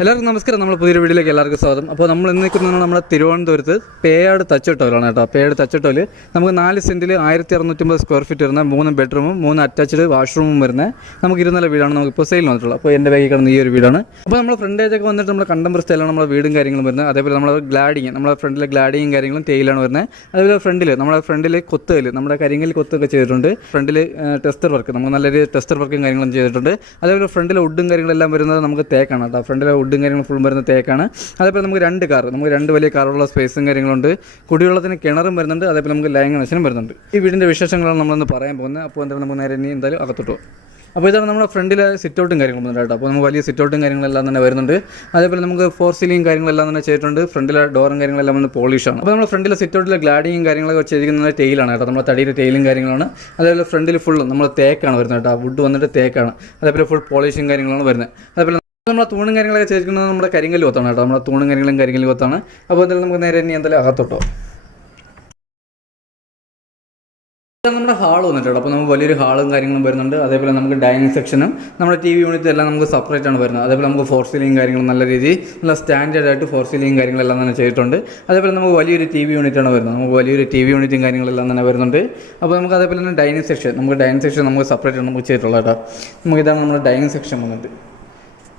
എല്ലാവർക്കും നമസ്കാരം. നമ്മൾ പുതിയൊരു വീഡിയോയിലേക്ക് എല്ലാവർക്കും സ്വാഗതം. അപ്പോൾ നമ്മൾ ഇന്ന് നിൽക്കുന്നത് നമ്മുടെ തിരുവനന്തപുരത്ത് പേയാട് തച്ചോട്ടോലാണ് കേട്ടോ. പേയാട് തച്ചോട്ടോല് നമുക്ക് 4 സെൻറ്റിൽ 1650 സ്ക്വയർ ഫീറ്റ് വരുന്ന 3 ബെഡ്റൂമും 3 അറ്റാച്ച്ഡ് വാഷ്റൂമും വരുന്ന നമുക്ക് 2 നില വീടാണ് നമുക്ക് ഇപ്പോൾ സെയിൽ വന്നിട്ടുള്ളത്. അപ്പോൾ എൻ്റെ ബാഗിൽ കിടന്ന ഈ ഒരു വീടാണ്. അപ്പോൾ നമ്മൾ ഫ്രണ്ട് ഏജൊക്കെ വന്നിട്ട് നമ്മുടെ കണ്ടംപററി സ്റ്റൈലാണ് നമ്മുടെ വീടും കാര്യങ്ങളും വരുന്നത്. അതേപോലെ നമ്മൾ ഗ്ലാഡിങ് നമ്മുടെ ഫ്രണ്ടിലെ ഗ്ലാഡിങ്ങും കാര്യങ്ങളും തേയിലാണ് വരുന്നത്. അതേപോലെ നമ്മുടെ ഫ്രണ്ടിൽ കൊത്തുകൽ നമ്മുടെ കരിങ്കൽ കൊത്തൊക്കെ ചെയ്തിട്ടുണ്ട്. ഫ്രണ്ടിൽ ടെസ്റ്റർ വർക്ക് നമുക്ക് നല്ലൊരു ടെസ്റ്റർ വർക്കും കാര്യങ്ങളും ചെയ്തിട്ടുണ്ട്. അതേപോലെ ഫ്രണ്ടിലെ വുഡും കാര്യങ്ങളെല്ലാം വരുന്നത് നമുക്ക് തേക്കാണ് കേട്ടോ. ഫ്രണ്ടിലെ വുഡും കാര്യങ്ങൾ ഫുൾ വരുന്ന തേക്കാണ്. അതേപോലെ നമുക്ക് 2 വലിയ കാറുള്ള സ്പേസും കാര്യങ്ങളുണ്ട്. കുടിവെള്ളത്തിന് കിണറും വരുന്നുണ്ട്. അതേപോലെ നമുക്ക് ലൈൻ കണക്ഷനും വരുന്നുണ്ട്. ഈ വീടിൻ്റെ വിശേഷങ്ങളാണ് നമ്മളൊന്ന് പറയാൻ പോകുന്നത്. അപ്പോൾ എന്തായാലും നമുക്ക് നേരെ ഇനി എന്തായാലും അകത്തോട്ട്. അപ്പോൾ ഇതാണ് നമ്മുടെ ഫ്രണ്ടിലെ സിറ്റൗട്ടും കാര്യങ്ങളും വരുന്നുണ്ട് കേട്ടോ. അപ്പോൾ നമുക്ക് വലിയ സിറ്റൗട്ടും കാര്യങ്ങളെല്ലാം തന്നെ വരുന്നുണ്ട്. അതേപോലെ നമുക്ക് 4 സീലിംഗ് കാര്യങ്ങളെല്ലാം തന്നെ ചെയ്തിട്ടുണ്ട്. ഫ്രണ്ടിലെ ഡോറും കാര്യങ്ങളെല്ലാം വന്ന് പോളിഷാണ്. അപ്പോൾ നമ്മുടെ ഫ്രണ്ടിലെ സിറ്റൗട്ടിലെ ഗ്ലാഡിങ്ങും കാര്യങ്ങളൊക്കെ ചെയ്തിരിക്കുന്നത് ടൈലാണ് കേട്ടോ. നമ്മുടെ തടിയുടെ ടൈലും കാര്യങ്ങളാണ്. അതേപോലെ ഫ്രണ്ടിൽ ഫുള്ളും നമ്മൾ തേക്കാണ് വരുന്നത് കേട്ടോ. വുഡ് വന്നിട്ട് തേക്കാണ്. അതേപോലെ ഫുൾ പോളിഷും കാര്യങ്ങളാണ് വരുന്നത്. അതേപോലെ നമ്മളെ തൂണും കാര്യങ്ങളൊക്കെ ചെയ്തിരിക്കുന്നത് നമ്മുടെ കരിങ്കല്ല് കൊത്താണ് കേട്ടോ. നമ്മുടെ തൂണും കാര്യങ്ങളും കരിങ്കല്ല് കൊത്താണ്. അപ്പോൾ എന്തായാലും നമുക്ക് നേരെ ഇനി എന്തായാലും അകത്തോട്ടോ. നമ്മുടെ ഹാൾ വന്നിട്ടുണ്ട്. അപ്പോൾ നമുക്ക് വലിയൊരു ഹാളും കാര്യങ്ങളും വരുന്നുണ്ട്. അതേപോലെ നമുക്ക് ഡൈനിങ് സെക്ഷനും നമ്മുടെ TV യൂണിറ്റ് എല്ലാം നമുക്ക് സെപ്പറേറ്റ് ആണ് വരുന്നത്. അതേപോലെ നമുക്ക് 4 സീലിംഗ് കാര്യങ്ങളും നല്ല രീതിയിൽ നല്ല സ്റ്റാൻഡേർഡ് ആയിട്ട് 4 സീലിംഗ് കാര്യങ്ങളെല്ലാം തന്നെ ചെയ്തിട്ടുണ്ട്. അതേപോലെ നമുക്ക് വലിയൊരു TV യൂണിറ്റാണ് വരുന്നത്. നമുക്ക് വലിയൊരു TV യൂണിറ്റും കാര്യങ്ങളെല്ലാം തന്നെ വരുന്നുണ്ട്. അപ്പോൾ നമുക്ക് അതേപോലെ തന്നെ ഡൈനിങ് സെക്ഷൻ നമുക്ക് സെപ്പറേറ്റ് ആണ് നമുക്ക് ചെയ്തിട്ടുള്ളത് കേട്ടോ. നമുക്ക് ഇതാണ് നമ്മുടെ ഡൈനിങ് സെക്ഷൻ വന്നിട്ട്.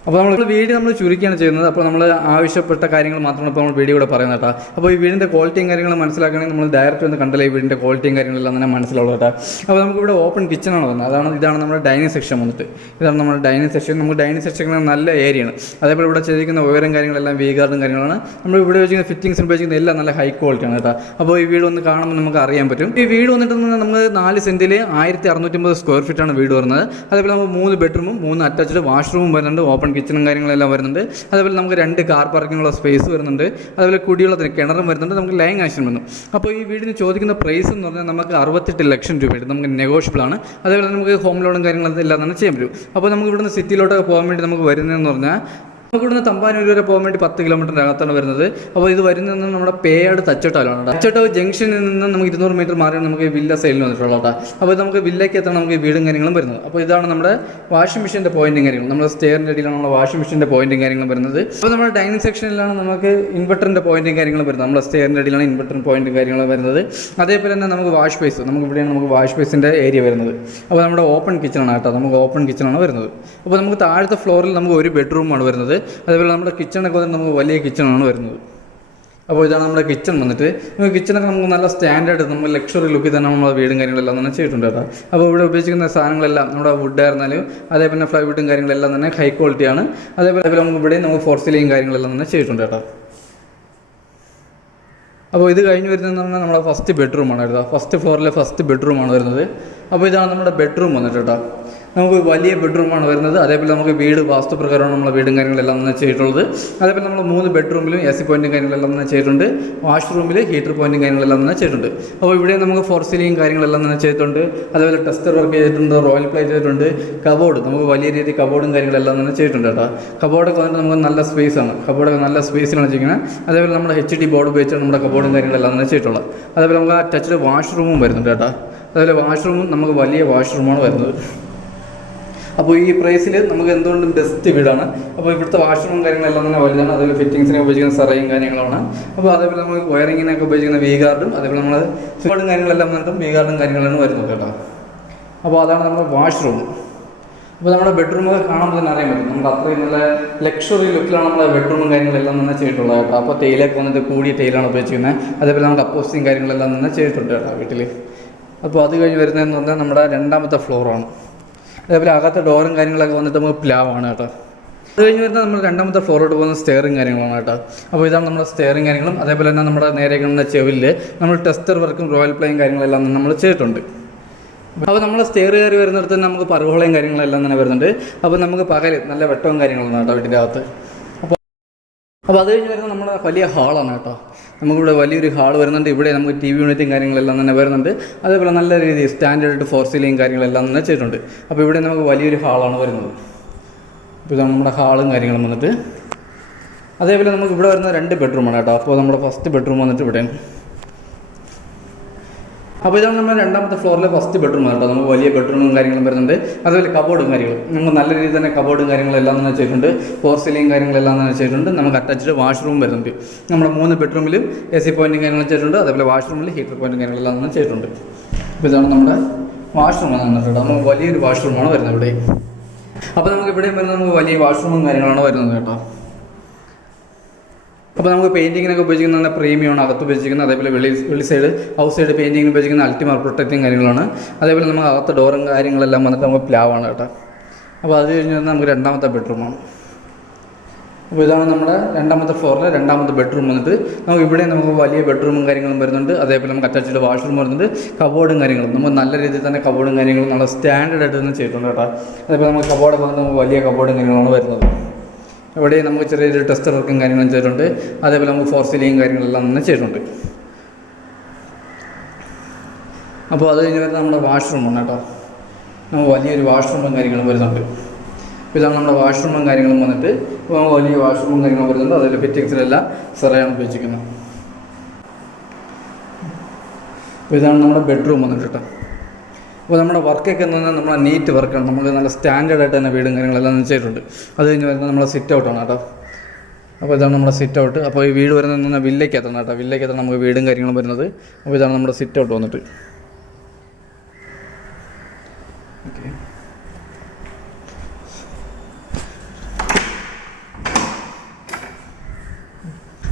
അപ്പോൾ നമ്മൾ വീഡിയോ ചുരുക്കിയാണ് ചെയ്യുന്നത്. അപ്പോൾ നമ്മൾ ആവശ്യപ്പെട്ട കാര്യങ്ങൾ മാത്രമാണ് ഇപ്പോൾ നമ്മൾ വീഡിയോ കൂടെ പറയുന്നത് കേട്ടോ. അപ്പോൾ ഈ വീടിൻ്റെ ക്വാളിറ്റിയും കാര്യങ്ങളും മനസ്സിലാക്കണമെങ്കിൽ നമ്മൾ ഡയറക്റ്റ് ഒന്ന് കണ്ടല്ലേ ഈ വീടിൻ്റെ ക്വാളിറ്റിയും കാര്യങ്ങളെല്ലാം തന്നെ മനസ്സിലാവുള്ളൂ കേട്ടോ. അപ്പോൾ നമുക്കിവിടെ ഓപ്പൺ കിച്ചണാണ് വന്നത്. ഇതാണ് നമ്മുടെ ഡൈനിങ് സെക്ഷൻ വന്നിട്ട്. ഇതാണ് നമ്മുടെ ഡൈനിങ് സെക്ഷൻ. നമുക്ക് ഡൈനിങ് സെക്ഷൻ നല്ല ഏരിയയാണ്. അതേപോലെ ഇവിടെ ചെയ്തിരിക്കുന്ന ഉയരം കാര്യങ്ങളെല്ലാം വീഗാർഡും കാര്യങ്ങളാണ്. നമ്മൾ ഇവിടെ വെച്ചിരിക്കുന്ന ഫിറ്റിംഗ്സ് ഉപയോഗിക്കുന്ന എല്ലാം നല്ല ഹൈ ക്വാളിറ്റിയാണ് കേട്ടോ. അപ്പോൾ ഈ വീട് ഒന്ന് കാണുമ്പോൾ നമുക്ക് അറിയാൻ പറ്റും. ഈ വീട് വന്നിട്ട് നമുക്ക് 4 സെൻറ്റിൽ 1650 സ്ക്വയർ ഫീറ്റാണ് വീട് വരുന്നത്. അതേപോലെ നമുക്ക് 3 ബെഡ്റൂമും 3 അറ്റാച്ച്ഡ് വാഷ്റൂമും വരുന്നുണ്ട്. ഓപ്പൺ കിച്ചണും കാര്യങ്ങളെല്ലാം വരുന്നുണ്ട്. അതേപോലെ നമുക്ക് 2 കാർ പാർക്കിങ്ങുള്ള സ്പേസ് വരുന്നുണ്ട്. അതേപോലെ കുടിവെള്ളത്തിന് കിണറും വരുന്നുണ്ട്. നമുക്ക് ലൈൻ കണക്ഷൻ വന്നു. അപ്പോൾ ഈ വീടിന് ചോദിക്കുന്ന പ്രൈസ് എന്ന് പറഞ്ഞാൽ നമുക്ക് 68 ലക്ഷം രൂപയായിട്ട് നമുക്ക് നെഗോഷ്യബിൾ ആണ്. അതേപോലെ നമുക്ക് ഹോം ലോണും കാര്യങ്ങളെല്ലാം എല്ലാം തന്നെ ചെയ്യാൻ പറ്റും. അപ്പോൾ നമുക്ക് ഇവിടുന്ന് സിറ്റിയിലോട്ടൊക്കെ പോകാൻ വേണ്ടി നമുക്ക് വരുന്നതെന്ന് പറഞ്ഞാൽ നമുക്ക് ഇവിടുന്ന് തമ്പാനൂർ വരെ പോകാൻ വേണ്ടി 10 കിലോമീറ്ററിൻ്റെ അകത്താണ് വരുന്നത്. അപ്പോൾ ഇത് വരുന്നത് നമ്മുടെ പേയാട് തച്ചോട്ടാലാണ്. തച്ചോട്ടാവ് ജംഗ്ഷനിൽ നിന്ന് നമുക്ക് 200 മീറ്റർ മാറിയാണ് നമുക്ക് വില്ല സൈഡിൽ വന്നിട്ടുള്ളത് കേട്ടോ. അപ്പോൾ നമുക്ക് വില്ലയ്ക്ക് എത്താൻ നമുക്ക് വീടും കാര്യങ്ങളും വരുന്നത്. അപ്പോൾ ഇതാണ് നമ്മുടെ വാഷിംഗ് മെഷീൻ്റെ പോയിന്റും കാര്യങ്ങളും. നമ്മുടെ സ്റ്റെയറിൻ്റെ അടിയിലാണ് നമ്മുടെ വാഷിംഗ് മെഷീൻ്റെ പോയിന്റും കാര്യങ്ങളും വരുന്നത്. അപ്പോൾ നമ്മുടെ ഡൈനിങ് സെക്ഷനിലാണ് നമുക്ക് ഇൻവെർട്ടറിൻ്റെ പോയിന്റും കാര്യങ്ങളും വരുന്നത്. നമ്മുടെ സ്റ്റെയറിൻ്റെ അടിയിലാണ് ഇൻവെർട്ടറിൻ്റെ പോയിന്റും കാര്യങ്ങളും വരുന്നത്. അതേപോലെ തന്നെ നമുക്ക് വാഷ് ബേസ് ഇവിടെയാണ് നമുക്ക് വാഷ് ബേസിൻ്റെ ഏരിയ വരുന്നത്. അപ്പോൾ നമ്മുടെ ഓപ്പൺ കിച്ചണാണ് കേട്ടോ. നമുക്ക് ഓപ്പൺ കിച്ചണാണ് വരുന്നത്. അപ്പോൾ നമുക്ക് താഴത്തെ ഫ്ലോറിൽ നമുക്ക് 1 ബെഡ്റൂമാണ് വരുന്നത്. അതേപോലെ നമ്മുടെ കിച്ചണൊക്കെ വന്നിട്ട് നമുക്ക് വലിയ കിച്ചണാണ് വരുന്നത്. അപ്പോൾ ഇതാണ് നമ്മുടെ കിച്ചൺ വന്നിട്ട്. നമുക്ക് കിച്ചണൊക്കെ നമുക്ക് നല്ല സ്റ്റാൻഡേർഡ് നമുക്ക് ലക്ഷറി ലുക്കിൽ തന്നെ നമ്മുടെ വീടും കാര്യങ്ങളെല്ലാം തന്നെ ചെയ്തിട്ടുണ്ട് കേട്ടോ. അപ്പോൾ ഇവിടെ ഉപയോഗിക്കുന്ന സാധനങ്ങളെല്ലാം നമ്മുടെ വുഡ് ആയിരുന്നാലും അതേപോലെ ഫ്ലൈവുഡും കാര്യങ്ങളെല്ലാം തന്നെ ഹൈ ക്വാളിറ്റിയാണ്. അതേപോലെ നമുക്ക് ഇവിടെ നമുക്ക് 4 സീലിംഗ് കാര്യങ്ങളെല്ലാം തന്നെ ചെയ്തിട്ടുണ്ട് കേട്ടോ. അപ്പോൾ ഇത് കഴിഞ്ഞ് വരുന്നതെന്ന് പറഞ്ഞാൽ നമ്മുടെ ഫസ്റ്റ് ബെഡ്റൂമാണ് കേട്ടോ. ഫസ്റ്റ് ഫ്ലോറിലെ ഫസ്റ്റ് ബെഡ്റൂമാണ് വരുന്നത്. അപ്പോൾ ഇതാണ് നമ്മുടെ ബെഡ്റൂം വന്നിട്ട് കേട്ടോ. നമുക്ക് വലിയ ബെഡ്റൂമാണ് വരുന്നത്. അതേപോലെ നമുക്ക് വീട് വാസ്തുപ്രകാരമാണ് നമ്മളെ വീടും കാര്യങ്ങളെല്ലാം തന്നെ ചെയ്തിട്ടുള്ളത്. അതേപോലെ നമ്മൾ 3 ബെഡ്റൂമിലും AC പോയിന്റും കാര്യങ്ങളെല്ലാം തന്നെ ചെയ്തിട്ടുണ്ട്. വാഷ്റൂമിൽ ഹീറ്റർ പോയിന്റും കാര്യങ്ങളെല്ലാം തന്നെ ചെയ്തിട്ടുണ്ട്. അപ്പോൾ ഇവിടെ നമുക്ക് 4 സീലിംഗ് കാര്യങ്ങളെല്ലാം തന്നെ ചെയ്തിട്ടുണ്ട്. അതേപോലെ ടെസ്റ്റർ വർക്ക് ചെയ്തിട്ടുണ്ട്. റോയൽ പ്ലേ ചെയ്തിട്ടുണ്ട്. കബോർഡ് നമുക്ക് വലിയ രീതിയിൽ കബോർഡും കാര്യങ്ങളെല്ലാം തന്നെ ചെയ്തിട്ടുണ്ട് കേട്ടോ. കബോർഡൊക്കെ വന്നിട്ട് നമുക്ക് നല്ല സ്പേസാണ്. കബോർഡൊക്കെ നല്ല സ്പേസിലാണ് ചെയ്യുന്നത്. അതേപോലെ നമ്മുടെ HD ബോർഡ് ഉപയോഗിച്ചാണ് നമ്മുടെ കബോർഡും കാര്യങ്ങളെല്ലാം തന്നെ ചെയ്തിട്ടുള്ളത്. അതേപോലെ നമുക്ക് അറ്റാച്ച്ഡ് വാഷ്റൂമും വരുന്നുണ്ട് കേട്ടോ. അതേപോലെ വാഷ്റൂമും നമുക്ക് വലിയ വാഷ്റൂമാണ് വരുന്നത്. അപ്പോൾ ഈ പ്രൈസിൽ നമുക്ക് എന്തുകൊണ്ടും ബെസ്റ്റ് വീടാണ്. അപ്പോൾ ഇവിടുത്തെ വാഷ്റൂമും കാര്യങ്ങളെല്ലാം തന്നെ വലുതാണ്. അതേപോലെ ഫിറ്റിങ്സിനെ ഉപയോഗിക്കുന്ന സറയും കാര്യങ്ങളാണ്. അപ്പോൾ അതേപോലെ നമുക്ക് വയറിങ്ങിനൊക്കെ ഉപയോഗിക്കുന്ന വീഗാർഡും അതേപോലെ നമ്മൾ സ്വിച്ചും കാര്യങ്ങളെല്ലാം വന്നിട്ടും വീഗാർഡും കാര്യങ്ങളാണ് വരുന്നത് കേട്ടോ. അപ്പോൾ അതാണ് നമ്മുടെ വാഷ്റൂം. അപ്പോൾ നമ്മുടെ ബെഡ്റൂമൊക്കെ കാണുമ്പോൾ തന്നെ അറിയാൻ പറ്റും. നമുക്ക് അത്രയും നല്ല ലക്ഷറി ലുക്കിലാണ് നമ്മുടെ ബെഡ്റൂമും കാര്യങ്ങളെല്ലാം തന്നെ ചെയ്തിട്ടുള്ളത് കേട്ടോ. അപ്പോൾ തേയിലൊക്കെ വന്നിട്ട് കൂടിയ തേയിലാണ് ഉപയോഗിച്ചിരിക്കുന്നത്. അതേപോലെ നമുക്ക് അപ്പോസ്റ്റിങ് കാര്യങ്ങളെല്ലാം തന്നെ ചെയ്തിട്ടുണ്ട് കേട്ടോ വീട്ടിൽ. അപ്പോൾ അത് കഴിഞ്ഞ് വരുന്നതെന്ന് പറഞ്ഞാൽ നമ്മുടെ 2ാമത്തെ ഫ്ലോറാണ്. അതേപോലെ അകത്തെ ഡോറും കാര്യങ്ങളൊക്കെ വന്നിട്ട് നമുക്ക് പ്ലാവാണ് കേട്ടോ. അത് കഴിഞ്ഞ് വരുന്നത് നമ്മൾ 2ാമത്തെ ഫ്ലോറോട്ട് പോകുന്ന സ്റ്റെയറിങ് കാര്യങ്ങളാണ് കേട്ടോ. അപ്പോൾ ഇതാണ് നമ്മുടെ സ്റ്റെയറിങ് കാര്യങ്ങളും. അതേപോലെ തന്നെ നമ്മുടെ നേരെ കാണുന്ന ചെവിലിൽ നമ്മൾ ടെസ്റ്റർ വർക്കും റോയൽ പ്ലേയും കാര്യങ്ങളെല്ലാം നമ്മൾ ചെയ്തിട്ടുണ്ട്. അപ്പോൾ നമ്മൾ സ്റ്റെയർ കയറി വരുന്നിടത്ത് നമുക്ക് പർഗോളയും കാര്യങ്ങളെല്ലാം തന്നെ വരുന്നുണ്ട്. അപ്പോൾ നമുക്ക് പകൽ നല്ല വെട്ടവും കാര്യങ്ങളാണ് കേട്ടോ വീട്ടിൻ്റെ അകത്ത്. അപ്പോൾ അത് കഴിഞ്ഞ് വരുന്നത് നമ്മുടെ വലിയ ഹാളാണ് കേട്ടോ. നമുക്കിവിടെ വലിയൊരു ഹാൾ വരുന്നുണ്ട്. ഇവിടെ നമുക്ക് TV യൂണിറ്റും കാര്യങ്ങളെല്ലാം തന്നെ വരുന്നുണ്ട്. അതേപോലെ നല്ല രീതിയിൽ സ്റ്റാൻഡേർഡ് 4 സീലിംഗ് കാര്യങ്ങളെല്ലാം തന്നെ ചെയ്തിട്ടുണ്ട്. അപ്പോൾ ഇവിടെ നമുക്ക് വലിയൊരു ഹാളാണ് വരുന്നത്. അപ്പോൾ ഇതാണ് നമ്മുടെ ഹാളും കാര്യങ്ങളും വന്നിട്ട്. അതേപോലെ നമുക്ക് ഇവിടെ വരുന്ന 2 ബെഡ്റൂമാണ് കേട്ടോ. അപ്പോൾ നമ്മുടെ ഫസ്റ്റ് ബെഡ്റൂം വന്നിട്ട് ഇവിടെയാണ്. അപ്പോൾ ഇതാണ് നമ്മുടെ രണ്ടാമത്തെ ഫ്ലോറിലെ ഫസ്റ്റ് ബെഡ്റൂം കേട്ടോ. നമുക്ക് വലിയ ബെഡ്റൂമും കാര്യങ്ങളും വരുന്നുണ്ട്, അതുപോലെ കബോർഡും കാര്യങ്ങളും നമുക്ക് നല്ല രീതിയിൽ തന്നെ കബോർഡും കാര്യങ്ങളെല്ലാം തന്നെ ചെയ്തിട്ടുണ്ട്. ഫോർ സീലിംഗ് കാര്യങ്ങളെല്ലാം തന്നെ ചെയ്തിട്ടുണ്ട്. നമുക്ക് അറ്റാച്ച്ഡ് വാഷ്റൂം വരുന്നുണ്ട്. നമ്മുടെ 3 ബെഡ്റൂമിലും AC പോയിന്റും കാര്യങ്ങളും ചെയ്തിട്ടുണ്ട്, അതേപോലെ വാഷ്റൂമിൽ ഹീറ്റർ പോയിന്റും കാര്യങ്ങളെല്ലാം തന്നെ ചെയ്തിട്ടുണ്ട്. അപ്പോൾ ഇതാണ് നമ്മുടെ വാഷ്റൂം വന്നിട്ടുണ്ട്. നമുക്ക് വലിയൊരു വാഷ്റൂമാണ് വരുന്നത് ഇവിടെ. അപ്പോൾ നമുക്ക് ഇവിടെയും വരുന്നത് നമുക്ക് വലിയ വാഷ്റൂമും കാര്യങ്ങളാണ് വരുന്നത് കേട്ടോ. അപ്പോൾ നമുക്ക് പെയിൻറ്റിങ്ങിനൊക്കെ ഉപയോഗിക്കുന്ന പ്രീമിയമാണ് അകത്ത് ഉപയോഗിക്കുന്നത്. അതേപോലെ വെളി സൈഡ് ഔട്ട് സൈഡ് പെയിൻറ്റിങ്ങിന് ഉപയോഗിക്കുന്ന അൾട്ടിമ പ്രൊട്ടക്റ്റിങ് കാര്യങ്ങളാണ്. അതേപോലെ നമുക്ക് അകത്ത് ഡോറും കാര്യങ്ങളെല്ലാം വന്നിട്ട് നമുക്ക് പ്ലാവാണ് കേട്ടോ. അപ്പോൾ അത് കഴിഞ്ഞ് വന്നാൽ നമുക്ക് രണ്ടാമത്തെ ബെഡ്റൂമാണ്. അപ്പോൾ ഇതാണ് നമ്മുടെ രണ്ടാമത്തെ ഫ്ലോറിലെ രണ്ടാമത്തെ ബെഡ്റൂം വന്നിട്ട് നമുക്ക് ഇവിടെ നമുക്ക് വലിയ ബെഡ്റൂമും കാര്യങ്ങളും വരുന്നുണ്ട്. അതേപോലെ നമുക്ക് അറ്റാച്ച്ഡ് വാഷ്റൂം വരുന്നുണ്ട്, കബോർഡും കാര്യങ്ങളും നമുക്ക് നല്ല രീതിയിൽ തന്നെ കബോർഡും കാര്യങ്ങളും നല്ല സ്റ്റാൻഡേർഡ് ആയിട്ട് തന്നെ ചെയ്തിട്ടുണ്ട് കേട്ടോ. അതേപോലെ നമുക്ക് കബോർഡൊക്കെ വന്നിട്ട് നമുക്ക് വലിയ കബോർഡും കാര്യങ്ങളാണ് വരുന്നത്. ഇവിടെ നമുക്ക് ചെറിയൊരു ടെസ്റ്റർ വർക്കും കാര്യങ്ങളും ചെയ്തിട്ടുണ്ട്. അതേപോലെ നമുക്ക് ഫോർ സീലിംഗ് കാര്യങ്ങളെല്ലാം തന്നെ ചെയ്തിട്ടുണ്ട്. അപ്പോൾ അത് കഴിഞ്ഞ് വരുന്നത് നമ്മുടെ വാഷ്റൂമാണ് കേട്ടോ. നമുക്ക് വലിയൊരു വാഷ്റൂമും കാര്യങ്ങളും വരുന്നുണ്ട്. ഇതാണ് നമ്മുടെ വാഷ്റൂമും കാര്യങ്ങളും വന്നിട്ട് വലിയ വാഷ്റൂമും കാര്യങ്ങളും വരുന്നുണ്ട്. അതിൽ ഫിറ്റിങ്സിലെല്ലാം സെറയാണ് ഉപയോഗിച്ചിരിക്കുന്നത്. അപ്പോൾ ഇതാണ് നമ്മുടെ ബെഡ്റൂം വന്നിട്ട് കേട്ടോ. അപ്പോൾ നമ്മുടെ വർക്കൊക്കെ എന്ന് പറഞ്ഞാൽ നമ്മുടെ നീറ്റ് വർക്കാണ്. നമുക്ക് നല്ല സ്റ്റാൻഡേർഡായിട്ട് തന്നെ വീടും കാര്യങ്ങളെല്ലാം ചെയ്തിട്ടുണ്ട്. അത് കഴിഞ്ഞ് വരുന്നത് നമ്മുടെ സിറ്റ് ഔട്ടാണ് കേട്ടോ. അപ്പോൾ ഇതാണ് നമ്മുടെ സിറ്റ് ഔട്ട്. അപ്പോൾ ഈ വീട് വരുന്നത് വില്ലയ്ക്കകത്താണ് കേട്ടോ. വില്ലയ്ക്കകത്താണ് നമുക്ക് വീടും കാര്യങ്ങളും വരുന്നത്. അപ്പോൾ ഇതാണ് നമ്മുടെ സിറ്റ് ഔട്ട് വന്നിട്ട്. ഓക്കെ,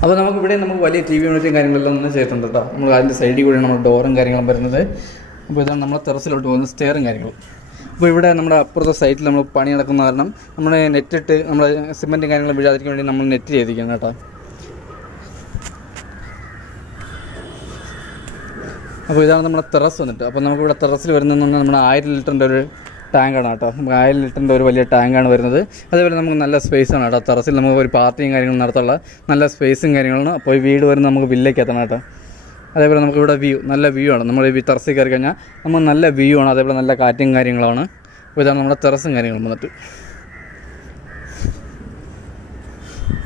അപ്പോൾ നമുക്കിവിടെ നമുക്ക് വലിയ TV യൂണിറ്റും കാര്യങ്ങളെല്ലാം തന്നെ ചെയ്തിട്ടുണ്ട് കേട്ടോ. നമ്മൾ അതിൻ്റെ സൈഡിൽ കൂടിയാണ് നമ്മുടെ ഡോറും കാര്യങ്ങളും വരുന്നത്. അപ്പോൾ ഇതാണ് നമ്മുടെ ടെറസിലോട്ട് പോകുന്ന സ്റ്റെയറും കാര്യങ്ങളും. അപ്പോൾ ഇവിടെ നമ്മുടെ അപ്പുറത്തെ സൈറ്റിൽ നമ്മൾ പണി നടക്കുന്ന കാരണം നമ്മൾ നെറ്റിട്ട് നമ്മൾ സിമെൻറ്റും കാര്യങ്ങളും വീഴാതിരിക്കാൻ വേണ്ടി നമ്മൾ നെറ്റ് ചെയ്തിരിക്കുകയാണ് കേട്ടോ. അപ്പോൾ ഇതാണ് നമ്മുടെ ടെറസ് വന്നിട്ട്. അപ്പോൾ നമുക്കിവിടെ ടെറസിൽ വരുന്നതെന്ന് പറഞ്ഞാൽ നമ്മുടെ 1000 ലിറ്ററിൻ്റെ ഒരു ടാങ്കാണ് കേട്ടോ. നമുക്ക് 1000 ലിറ്ററിൻ്റെ ഒരു വലിയ ടാങ്കാണ് വരുന്നത്. അതേപോലെ നമുക്ക് നല്ല സ്പേസാണ് കേട്ടോ. ടെറസിൽ നമുക്ക് ഒരു പാർട്ടിയും കാര്യങ്ങളും നടത്തുള്ള നല്ല സ്പേസും കാര്യങ്ങളാണ്. അപ്പോൾ ഈ വീട് വരുന്നത് നമുക്ക് വില്ലയ്ക്കെത്തണം കേട്ടോ. അതേപോലെ നമുക്കിവിടെ നല്ല വ്യൂ ആണ്. നമ്മൾ ഈ ടെറസിൽ കയറി കഴിഞ്ഞാൽ നമുക്ക് നല്ല വ്യൂ ആണ്. അതേപോലെ നല്ല കാറ്റും കാര്യങ്ങളാണ്. അപ്പോൾ ഇതാണ് നമ്മുടെ ടെറസും കാര്യങ്ങളും വന്നിട്ട്.